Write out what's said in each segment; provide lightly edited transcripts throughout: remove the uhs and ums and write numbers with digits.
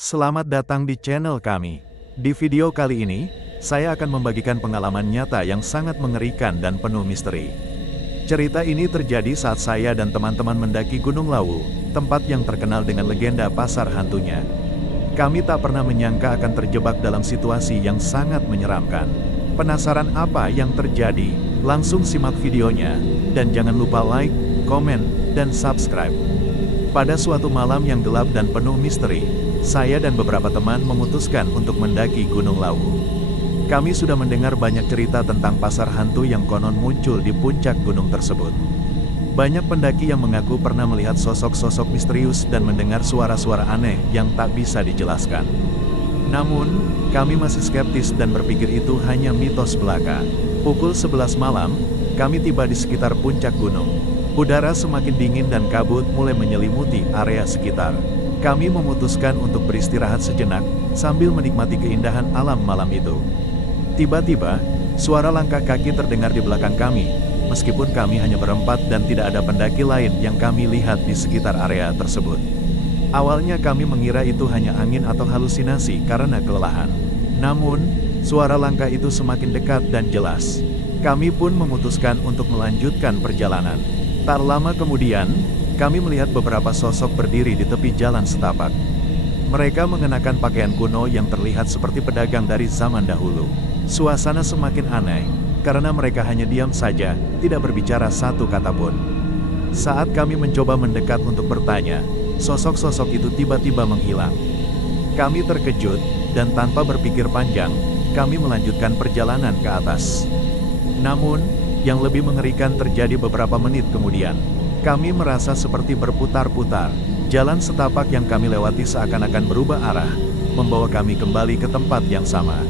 Selamat datang di channel kami. Di video kali ini, saya akan membagikan pengalaman nyata yang sangat mengerikan dan penuh misteri. Cerita ini terjadi saat saya dan teman-teman mendaki Gunung Lawu, tempat yang terkenal dengan legenda pasar hantunya. Kami tak pernah menyangka akan terjebak dalam situasi yang sangat menyeramkan. Penasaran apa yang terjadi? Langsung simak videonya, dan jangan lupa like, komen, dan subscribe. Pada suatu malam yang gelap dan penuh misteri, saya dan beberapa teman memutuskan untuk mendaki Gunung Lawu. Kami sudah mendengar banyak cerita tentang pasar hantu yang konon muncul di puncak gunung tersebut. Banyak pendaki yang mengaku pernah melihat sosok-sosok misterius dan mendengar suara-suara aneh yang tak bisa dijelaskan. Namun, kami masih skeptis dan berpikir itu hanya mitos belaka. Pukul 11 malam, kami tiba di sekitar puncak gunung. Udara semakin dingin dan kabut mulai menyelimuti area sekitar. Kami memutuskan untuk beristirahat sejenak, sambil menikmati keindahan alam malam itu. Tiba-tiba, suara langkah kaki terdengar di belakang kami, meskipun kami hanya berempat dan tidak ada pendaki lain yang kami lihat di sekitar area tersebut. Awalnya kami mengira itu hanya angin atau halusinasi karena kelelahan. Namun, suara langkah itu semakin dekat dan jelas. Kami pun memutuskan untuk melanjutkan perjalanan. Tak lama kemudian, kami melihat beberapa sosok berdiri di tepi jalan setapak. Mereka mengenakan pakaian kuno yang terlihat seperti pedagang dari zaman dahulu. Suasana semakin aneh, karena mereka hanya diam saja, tidak berbicara satu kata pun. Saat kami mencoba mendekat untuk bertanya, sosok-sosok itu tiba-tiba menghilang. Kami terkejut, dan tanpa berpikir panjang, kami melanjutkan perjalanan ke atas. Namun, yang lebih mengerikan terjadi beberapa menit kemudian. Kami merasa seperti berputar-putar. Jalan setapak yang kami lewati seakan-akan berubah arah, membawa kami kembali ke tempat yang sama.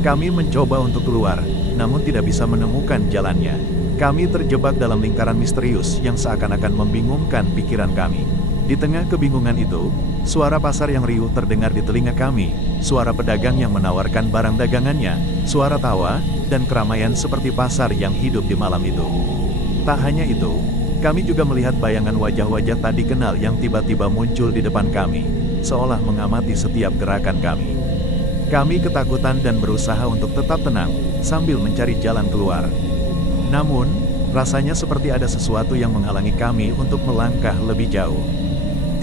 Kami mencoba untuk keluar, namun tidak bisa menemukan jalannya. Kami terjebak dalam lingkaran misterius yang seakan-akan membingungkan pikiran kami. Di tengah kebingungan itu, suara pasar yang riuh terdengar di telinga kami, suara pedagang yang menawarkan barang dagangannya, suara tawa, dan keramaian seperti pasar yang hidup di malam itu. Tak hanya itu, kami juga melihat bayangan wajah-wajah tak dikenal yang tiba-tiba muncul di depan kami, seolah mengamati setiap gerakan kami. Kami ketakutan dan berusaha untuk tetap tenang, sambil mencari jalan keluar. Namun, rasanya seperti ada sesuatu yang menghalangi kami untuk melangkah lebih jauh.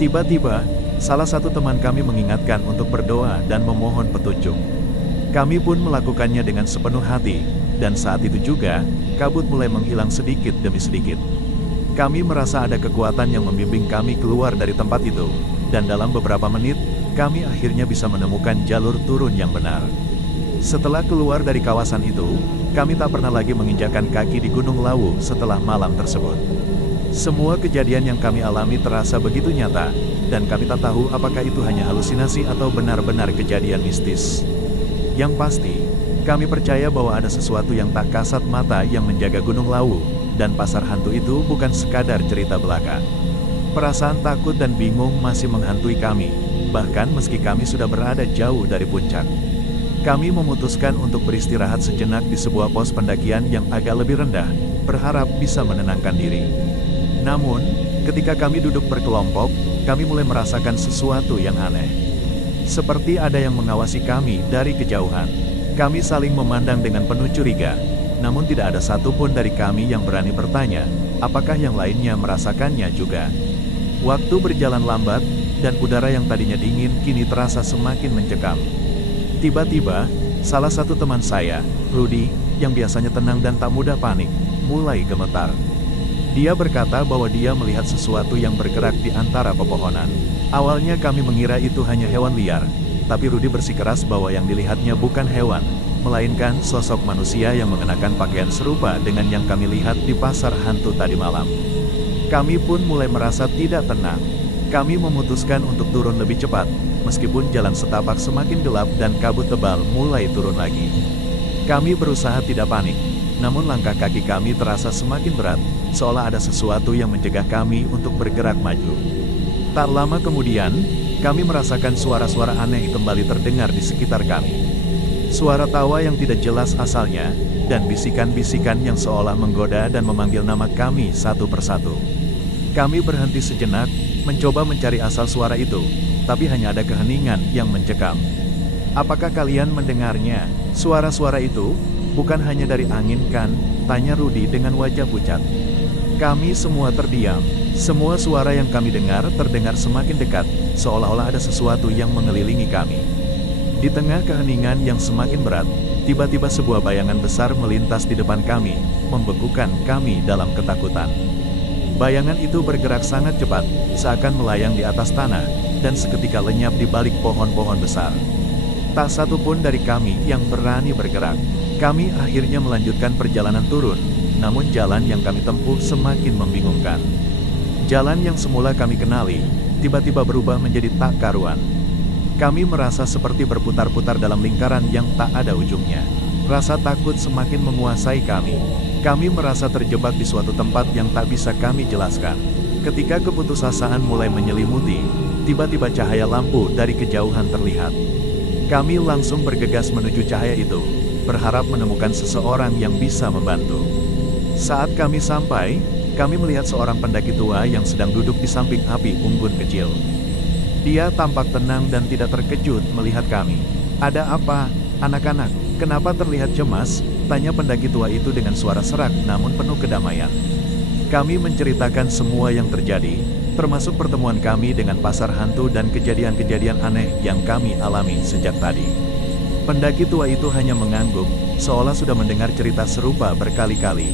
Tiba-tiba, salah satu teman kami mengingatkan untuk berdoa dan memohon petunjuk. Kami pun melakukannya dengan sepenuh hati, dan saat itu juga, kabut mulai menghilang sedikit demi sedikit. Kami merasa ada kekuatan yang membimbing kami keluar dari tempat itu, dan dalam beberapa menit, kami akhirnya bisa menemukan jalur turun yang benar. Setelah keluar dari kawasan itu, kami tak pernah lagi menginjakkan kaki di Gunung Lawu setelah malam tersebut. Semua kejadian yang kami alami terasa begitu nyata, dan kami tak tahu apakah itu hanya halusinasi atau benar-benar kejadian mistis. Yang pasti, kami percaya bahwa ada sesuatu yang tak kasat mata yang menjaga Gunung Lawu, dan pasar hantu itu bukan sekadar cerita belaka. Perasaan takut dan bingung masih menghantui kami, bahkan meski kami sudah berada jauh dari puncak. Kami memutuskan untuk beristirahat sejenak di sebuah pos pendakian yang agak lebih rendah, berharap bisa menenangkan diri. Namun, ketika kami duduk berkelompok, kami mulai merasakan sesuatu yang aneh. Seperti ada yang mengawasi kami dari kejauhan. Kami saling memandang dengan penuh curiga, namun tidak ada satupun dari kami yang berani bertanya, apakah yang lainnya merasakannya juga. Waktu berjalan lambat, dan udara yang tadinya dingin kini terasa semakin mencekam. Tiba-tiba, salah satu teman saya, Rudy, yang biasanya tenang dan tak mudah panik, mulai gemetar. Dia berkata bahwa dia melihat sesuatu yang bergerak di antara pepohonan. Awalnya kami mengira itu hanya hewan liar, tapi Rudy bersikeras bahwa yang dilihatnya bukan hewan, melainkan sosok manusia yang mengenakan pakaian serupa dengan yang kami lihat di pasar hantu tadi malam. Kami pun mulai merasa tidak tenang. Kami memutuskan untuk turun lebih cepat, meskipun jalan setapak semakin gelap dan kabut tebal mulai turun lagi. Kami berusaha tidak panik, namun langkah kaki kami terasa semakin berat, seolah ada sesuatu yang mencegah kami untuk bergerak maju. Tak lama kemudian, kami merasakan suara-suara aneh kembali terdengar di sekitar kami. Suara tawa yang tidak jelas asalnya, dan bisikan-bisikan yang seolah menggoda dan memanggil nama kami satu persatu. Kami berhenti sejenak, mencoba mencari asal suara itu, tapi hanya ada keheningan yang mencekam. Apakah kalian mendengarnya? Suara-suara itu, bukan hanya dari angin kan? Tanya Rudy dengan wajah pucat. Kami semua terdiam. Semua suara yang kami dengar terdengar semakin dekat, seolah-olah ada sesuatu yang mengelilingi kami. Di tengah keheningan yang semakin berat, tiba-tiba sebuah bayangan besar melintas di depan kami, membekukan kami dalam ketakutan. Bayangan itu bergerak sangat cepat, seakan melayang di atas tanah, dan seketika lenyap di balik pohon-pohon besar. Tak satu pun dari kami yang berani bergerak. Kami akhirnya melanjutkan perjalanan turun, namun jalan yang kami tempuh semakin membingungkan. Jalan yang semula kami kenali, tiba-tiba berubah menjadi tak karuan. Kami merasa seperti berputar-putar dalam lingkaran yang tak ada ujungnya. Rasa takut semakin menguasai kami. Kami merasa terjebak di suatu tempat yang tak bisa kami jelaskan. Ketika keputusasaan mulai menyelimuti, tiba-tiba cahaya lampu dari kejauhan terlihat. Kami langsung bergegas menuju cahaya itu, berharap menemukan seseorang yang bisa membantu. Saat kami sampai, kami melihat seorang pendaki tua yang sedang duduk di samping api unggun kecil. Dia tampak tenang dan tidak terkejut melihat kami. "Ada apa, anak-anak? Kenapa terlihat cemas?" tanya pendaki tua itu dengan suara serak namun penuh kedamaian. Kami menceritakan semua yang terjadi, termasuk pertemuan kami dengan pasar hantu dan kejadian-kejadian aneh yang kami alami sejak tadi. Pendaki tua itu hanya mengangguk, seolah sudah mendengar cerita serupa berkali-kali.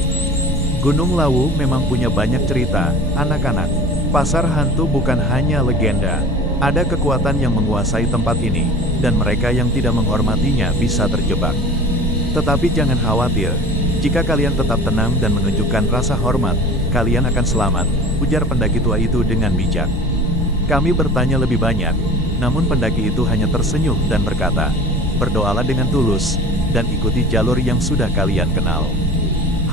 Gunung Lawu memang punya banyak cerita, anak-anak. Pasar hantu bukan hanya legenda. Ada kekuatan yang menguasai tempat ini, dan mereka yang tidak menghormatinya bisa terjebak. Tetapi jangan khawatir, jika kalian tetap tenang dan menunjukkan rasa hormat, kalian akan selamat, ujar pendaki tua itu dengan bijak. Kami bertanya lebih banyak, namun pendaki itu hanya tersenyum dan berkata, "Berdoalah dengan tulus, dan ikuti jalur yang sudah kalian kenal.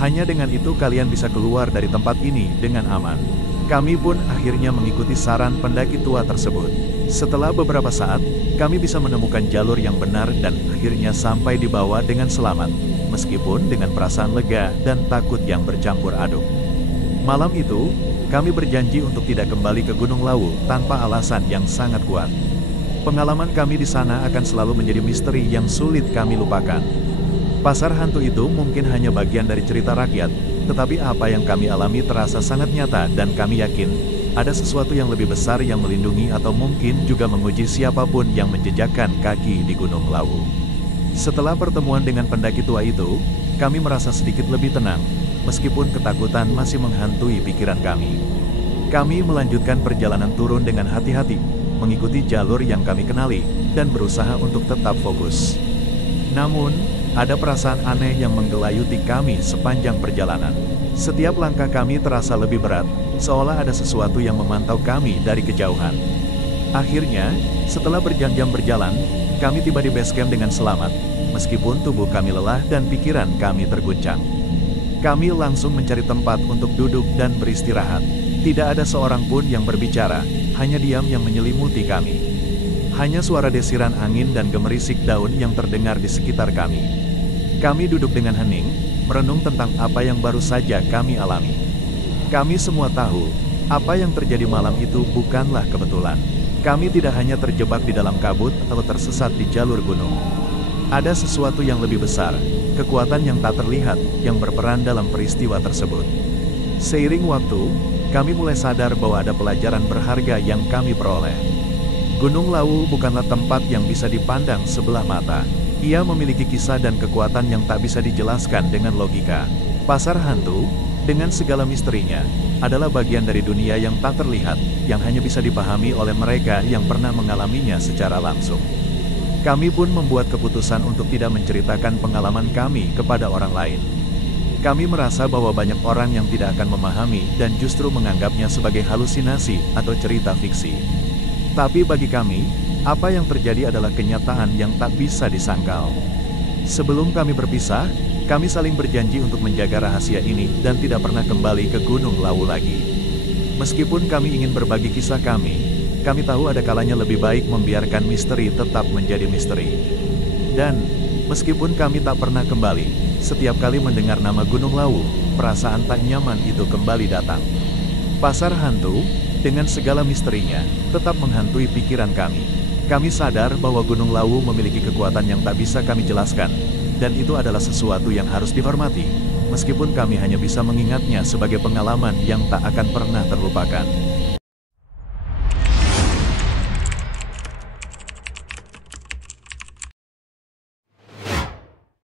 Hanya dengan itu kalian bisa keluar dari tempat ini dengan aman." Kami pun akhirnya mengikuti saran pendaki tua tersebut. Setelah beberapa saat, kami bisa menemukan jalur yang benar dan akhirnya sampai di bawah dengan selamat, meskipun dengan perasaan lega dan takut yang bercampur aduk. Malam itu, kami berjanji untuk tidak kembali ke Gunung Lawu tanpa alasan yang sangat kuat. Pengalaman kami di sana akan selalu menjadi misteri yang sulit kami lupakan. Pasar hantu itu mungkin hanya bagian dari cerita rakyat, tetapi apa yang kami alami terasa sangat nyata dan kami yakin, ada sesuatu yang lebih besar yang melindungi atau mungkin juga menguji siapapun yang menjejakkan kaki di Gunung Lawu. Setelah pertemuan dengan pendaki tua itu, kami merasa sedikit lebih tenang, meskipun ketakutan masih menghantui pikiran kami. Kami melanjutkan perjalanan turun dengan hati-hati, mengikuti jalur yang kami kenali, dan berusaha untuk tetap fokus. Namun, ada perasaan aneh yang menggelayuti kami sepanjang perjalanan. Setiap langkah kami terasa lebih berat, seolah ada sesuatu yang memantau kami dari kejauhan. Akhirnya, setelah berjam-jam berjalan, kami tiba di base camp dengan selamat, meskipun tubuh kami lelah dan pikiran kami terguncang. Kami langsung mencari tempat untuk duduk dan beristirahat. Tidak ada seorang pun yang berbicara, hanya diam yang menyelimuti kami. Hanya suara desiran angin dan gemerisik daun yang terdengar di sekitar kami. Kami duduk dengan hening, merenung tentang apa yang baru saja kami alami. Kami semua tahu, apa yang terjadi malam itu bukanlah kebetulan. Kami tidak hanya terjebak di dalam kabut atau tersesat di jalur gunung. Ada sesuatu yang lebih besar, kekuatan yang tak terlihat, yang berperan dalam peristiwa tersebut. Seiring waktu, kami mulai sadar bahwa ada pelajaran berharga yang kami peroleh. Gunung Lawu bukanlah tempat yang bisa dipandang sebelah mata. Ia memiliki kisah dan kekuatan yang tak bisa dijelaskan dengan logika. Pasar hantu, dengan segala misterinya, adalah bagian dari dunia yang tak terlihat, yang hanya bisa dipahami oleh mereka yang pernah mengalaminya secara langsung. Kami pun membuat keputusan untuk tidak menceritakan pengalaman kami kepada orang lain. Kami merasa bahwa banyak orang yang tidak akan memahami dan justru menganggapnya sebagai halusinasi atau cerita fiksi. Tapi bagi kami, apa yang terjadi adalah kenyataan yang tak bisa disangkal. Sebelum kami berpisah, kami saling berjanji untuk menjaga rahasia ini dan tidak pernah kembali ke Gunung Lawu lagi. Meskipun kami ingin berbagi kisah kami tahu ada kalanya lebih baik membiarkan misteri tetap menjadi misteri. Dan, meskipun kami tak pernah kembali, setiap kali mendengar nama Gunung Lawu, perasaan tak nyaman itu kembali datang. Pasar hantu, dengan segala misterinya, tetap menghantui pikiran kami. Kami sadar bahwa Gunung Lawu memiliki kekuatan yang tak bisa kami jelaskan, dan itu adalah sesuatu yang harus dihormati, meskipun kami hanya bisa mengingatnya sebagai pengalaman yang tak akan pernah terlupakan.